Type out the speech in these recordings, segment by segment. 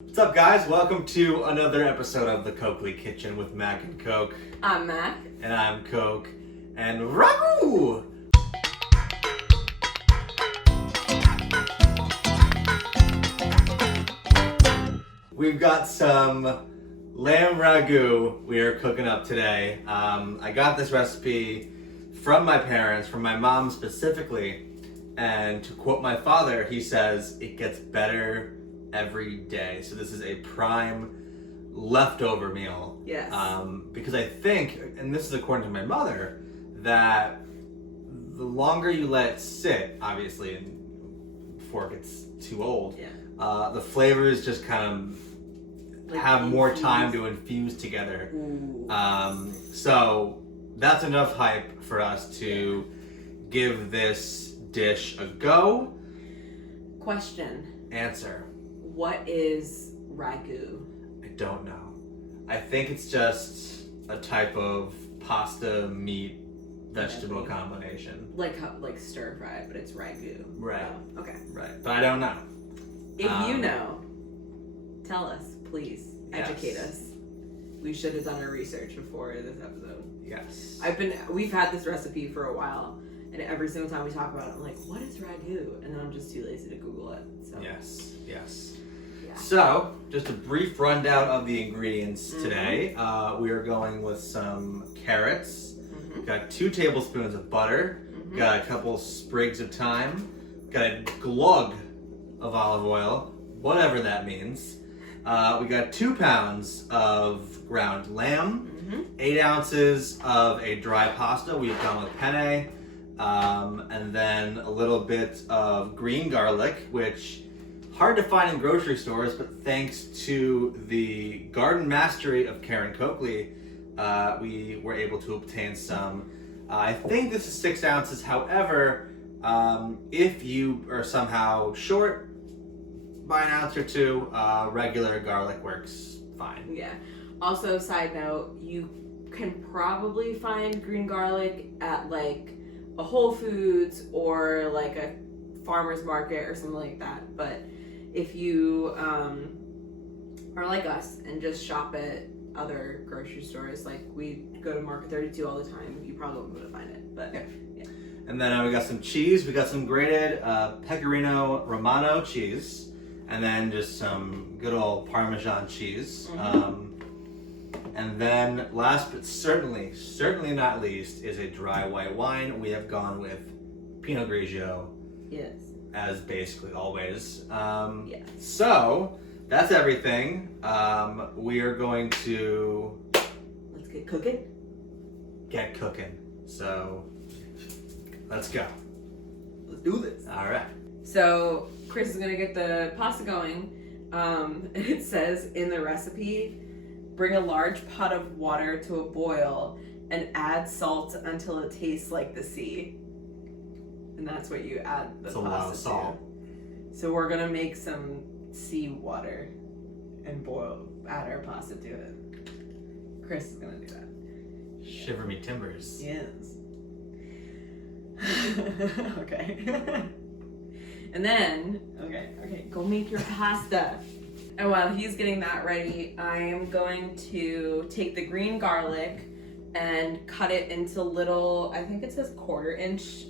What's up, guys? Welcome to another episode of the Coakley Kitchen with Mac and Coke. I'm Mac. And I'm Coke. And Ragu! We've got some Lamb Ragu we are cooking up today. I got this recipe from my parents, from my mom specifically. And to quote my father, he says, it gets better every day. So this is a prime leftover meal. Yes. Because I think, and this is according to my mother, that the longer you let it sit, obviously, and before it gets too old, the flavors just kind of have more time to infuse together. So that's enough hype for us to give this dish a go. Question. Answer. What is ragu? I don't know. I think it's just a type of pasta, meat, vegetable combination. Like stir fry, but it's ragu. Right. Oh, okay. Right. But I don't know. If you know, tell us, please. Educate us. We should have done our research before this episode. Yes. We've had this recipe for a while, and every single time we talk about it, I'm like, what is ragu? And then I'm just too lazy to Google it. So. Yes. Yeah. So, just a brief rundown of the ingredients today. We are going with some carrots. We've got 2 tablespoons of butter. Got a couple sprigs of thyme. Got a glug of olive oil, whatever that means. We got 2 pounds of ground lamb. 8 ounces of a dry pasta. We've gone with penne. And then a little bit of green garlic, which hard to find in grocery stores, but thanks to the garden mastery of Karen Coakley, we were able to obtain some. I think this is 6 ounces. However, if you are somehow short by an ounce or 2, regular garlic works fine. Yeah. Also, side note, you can probably find green garlic at like a Whole Foods or like a farmer's market or something like that. But if you are like us and just shop at other grocery stores, like we go to Market 32 all the time, you probably won't be able to find it. But yeah. And then we got some cheese. We got some grated Pecorino Romano cheese, and then just some good old Parmesan cheese. And then last but certainly not least is a dry white wine. We have gone with Pinot Grigio. Yes. As basically always. Yes. So that's everything. We are going to Let's get cooking. Get cooking. So let's go. Let's do this. All right. So Chris is gonna get the pasta going. It says in the recipe, bring a large pot of water to a boil and add salt until it tastes like the sea. And that's what you add the It's a pasta lot of salt. to. So we're gonna make some sea water and add our pasta to it. Chris is gonna do that. Shiver me timbers. Yes. Okay. And then, okay, go make your pasta. And while he's getting that ready, I am going to take the green garlic and cut it into little, I think it says 1/4 inch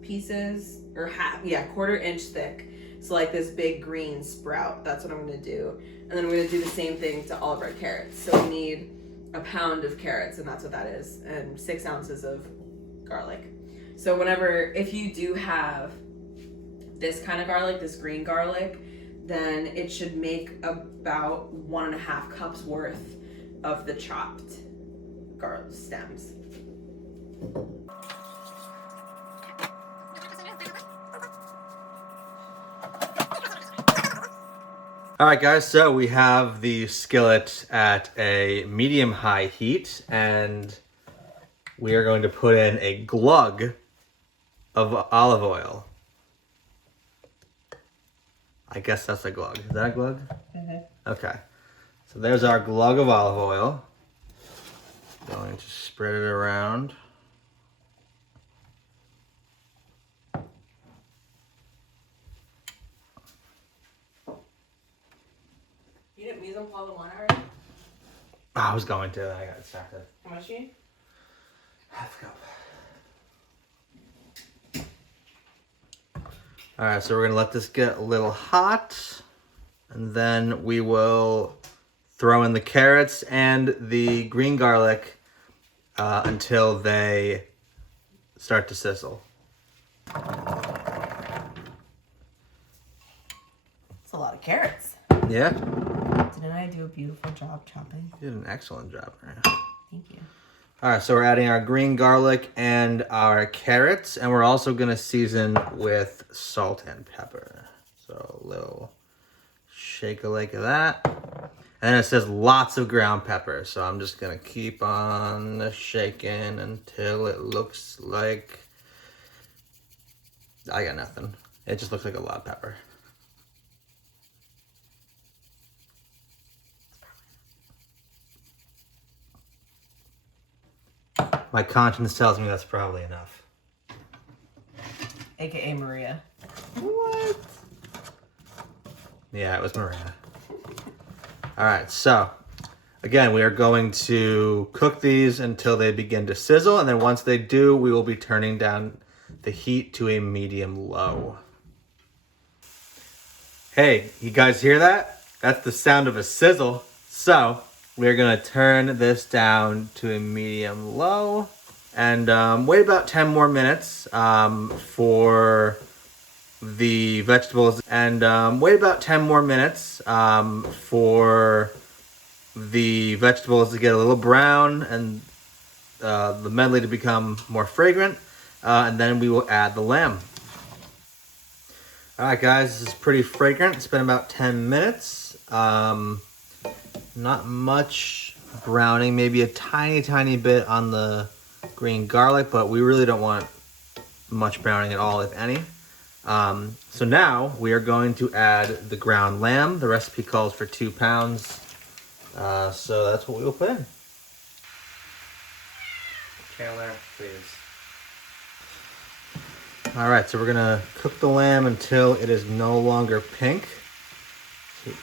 pieces, or half, 1/4 inch thick. So like this big green sprout, that's what I'm gonna do. And then I'm gonna do the same thing to all of our carrots. So we need a pound of carrots, and that's what that is, and 6 ounces of garlic. So if you do have this kind of garlic, this green garlic, then it should make about 1.5 cups worth of the chopped garlic stems. All right, guys, so we have the skillet at a medium-high heat, and we are going to put in a glug of olive oil. I guess that's a glug. Is that a glug? Okay. So there's our glug of olive oil. Going to spread it around. You didn't mise en place the wine already? I was going to. I got distracted. How much do you? Half a cup. All right, so we're gonna let this get a little hot, and then we will throw in the carrots and the green garlic until they start to sizzle. It's a lot of carrots. Yeah? Didn't I do a beautiful job chopping? You did an excellent job, Maria. Thank you. All right, so we're adding our green garlic and our carrots, and we're also gonna season with salt and pepper. So a little shake-a-lake of that. And it says lots of ground pepper, so I'm just gonna keep on shaking until it looks like, I got nothing. It just looks like a lot of pepper. My conscience tells me that's probably enough. AKA Maria. What? Yeah, it was Maria. All right, so again, we are going to cook these until they begin to sizzle, and then once they do, we will be turning down the heat to a medium low. Hey, you guys hear that? That's the sound of a sizzle. So we're gonna turn this down to a medium low and wait about 10 more minutes for the vegetables, and wait about 10 more minutes for the vegetables to get a little brown and the medley to become more fragrant, and then we will add the lamb. All right, guys, this is pretty fragrant. It's been about 10 minutes. Not much browning, maybe a tiny bit on the green garlic, but we really don't want much browning at all, if any. So now we are going to add the ground lamb. The recipe calls for 2 pounds. So that's what we will put in. Chandler, please. All right, so we're gonna cook the lamb until it is no longer pink.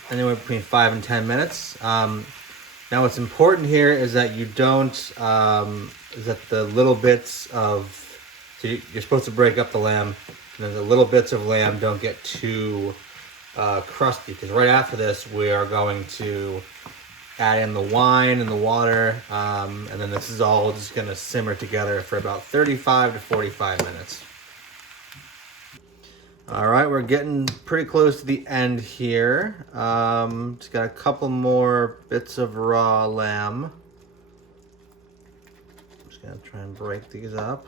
Anywhere between 5 and 10 minutes. Now what's important here is that you don't, is that the little bits of, so you're supposed to break up the lamb, and then the little bits of lamb don't get too crusty, because right after this we are going to add in the wine and the water, and then this is all just gonna simmer together for about 35 to 45 minutes. All right, we're getting pretty close to the end here. Just got a couple more bits of raw lamb. I'm just gonna try and break these up.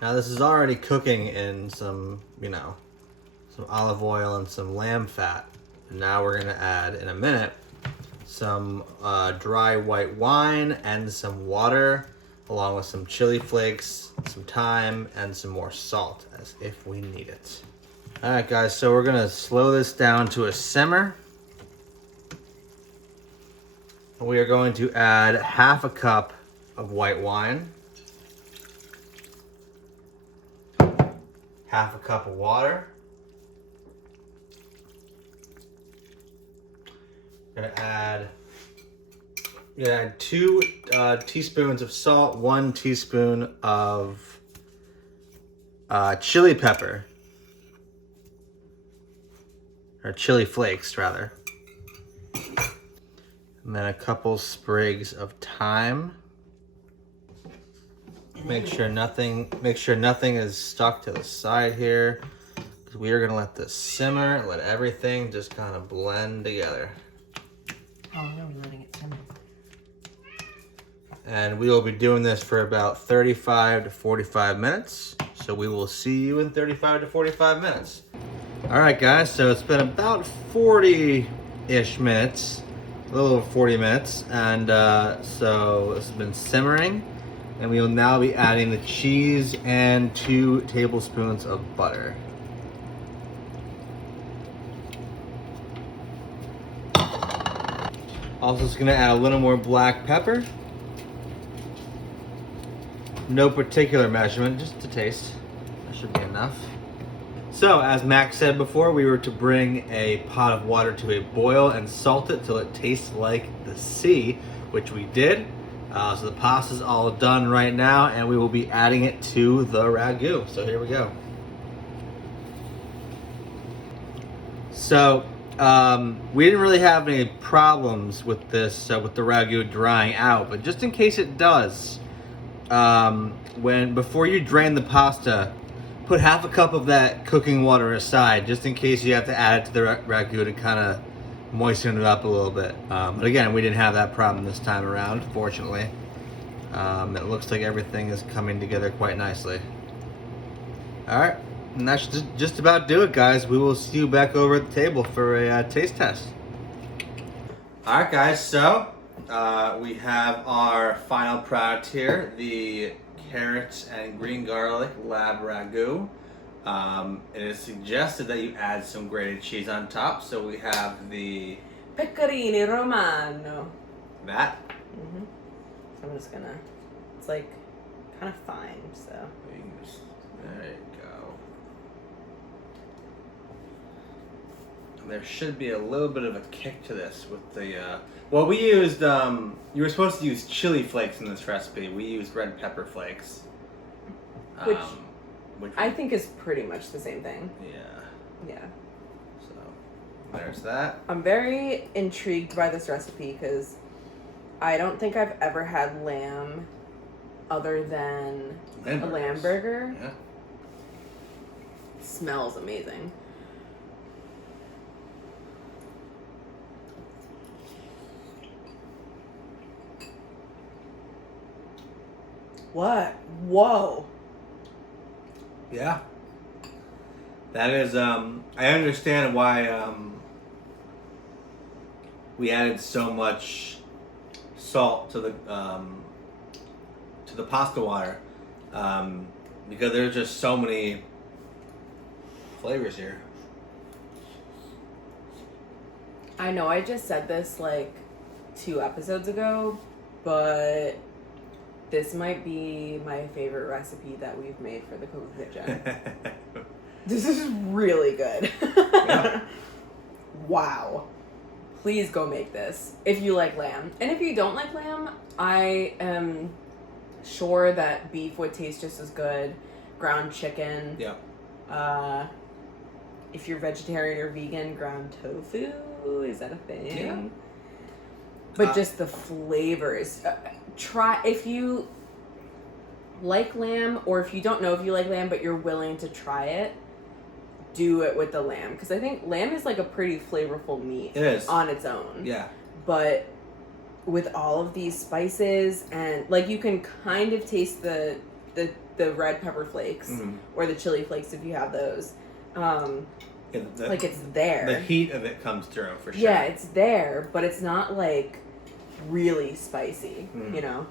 Now this is already cooking in some, some olive oil and some lamb fat. And now we're gonna add, in a minute, some dry white wine and some water, along with some chili flakes, some thyme, and some more salt, as if we need it. All right, guys, so we're gonna slow this down to a simmer. We are going to add half a cup of white wine, half a cup of water. We're gonna add 2 teaspoons of salt, 1 teaspoon of chili pepper, or chili flakes rather, and then a couple sprigs of thyme. Make sure nothing is stuck to the side here, because we are gonna let this simmer and let everything just kind of blend together. How long are we letting it simmer? And we will be doing this for about 35 to 45 minutes. So we will see you in 35 to 45 minutes. All right, guys, so it's been about 40-ish minutes, a little over 40 minutes. And so it's been simmering, and we will now be adding the cheese and 2 tablespoons of butter. Also, just gonna add a little more black pepper. No particular measurement, just to taste. That should be enough. So, as Max said before, we were to bring a pot of water to a boil and salt it till it tastes like the sea, which we did. So the pasta's all done right now, and we will be adding it to the ragu. So here we go. So we didn't really have any problems with this, with the ragu drying out, but just in case it does, before you drain the pasta, put half a cup of that cooking water aside, just in case you have to add it to the ragu to kind of moisten it up a little bit. But again, we didn't have that problem this time around, fortunately. It looks like everything is coming together quite nicely. Alright, and that's just about do it, guys. We will see you back over at the table for a taste test. Alright guys, so we have our final product here, the carrots and green garlic Lamb Ragu. It is suggested that you add some grated cheese on top, so we have the pecorino romano. That. Mm-hmm. So I'm just gonna, it's like kind of fine, so. There you go. There should be a little bit of a kick to this with the, well, we used, you were supposed to use chili flakes in this recipe. We used red pepper flakes. Which I think is pretty much the same thing. Yeah. Yeah. So, there's that. I'm very intrigued by this recipe because I don't think I've ever had lamb other than a lamb burger. Yeah. It smells amazing. What? Whoa. Yeah. That is, I understand why, we added so much salt to the pasta water, because there's just so many flavors here. I know I just said this like 2 episodes ago, but this might be my favorite recipe that we've made for the Coakley Kitchen. This is really good. Yeah. Wow. Please go make this if you like lamb. And if you don't like lamb, I am sure that beef would taste just as good. Ground chicken. Yeah. If you're vegetarian or vegan, ground tofu. Is that a thing? Yeah. But just the flavors. Try, if you like lamb, or if you don't know if you like lamb but you're willing to try it, do it with the lamb, because I think lamb is like a pretty flavorful meat. It is. On its own. Yeah. But with all of these spices, and like you can kind of taste the red pepper flakes, Mm-hmm. or the chili flakes if you have those. Like it's there. The heat of it comes through for sure. Yeah, it's there, but it's not like really spicy, you know?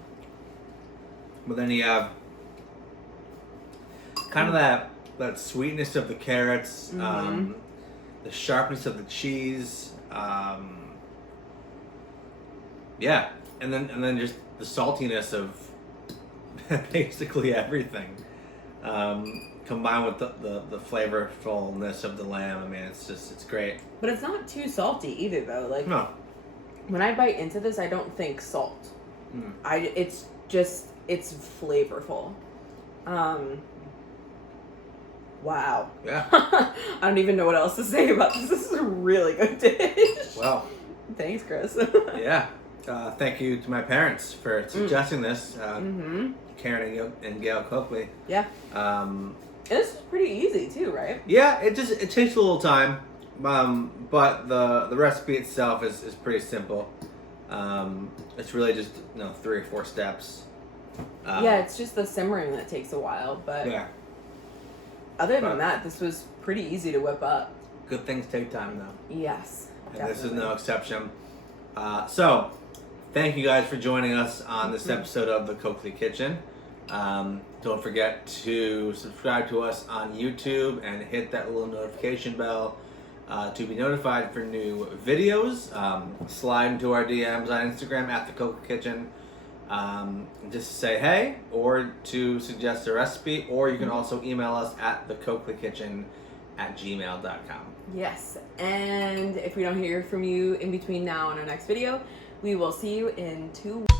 But then you have kind of that sweetness of the carrots, the sharpness of the cheese, yeah, and then just the saltiness of basically everything, combined with the flavorfulness of the lamb. I mean, it's great. But it's not too salty either, though. Like, no. When I bite into this, I don't think salt. It's flavorful. Wow. Yeah. I don't even know what else to say about this. This is a really good dish. Well. Thanks, Chris. Yeah. Thank you to my parents for suggesting this. Karen and Gail Coakley. Yeah. This is pretty easy too, right? Yeah, it takes a little time, but the recipe itself is pretty simple. It's really just 3 or 4 steps. Yeah, it's just the simmering that takes a while, but yeah. Other than that, this was pretty easy to whip up. Good things take time, though. Yes, and definitely. This is no exception. So, thank you guys for joining us on this episode of the Coakley Kitchen. Don't forget to subscribe to us on YouTube and hit that little notification bell to be notified for new videos. Slide into our DMs on Instagram at the Coakley Kitchen. Just to say hey, or to suggest a recipe, or you can also email us at thecoakleykitchen @gmail.com. Yes, and if we don't hear from you in between now and our next video, we will see you in 2 weeks.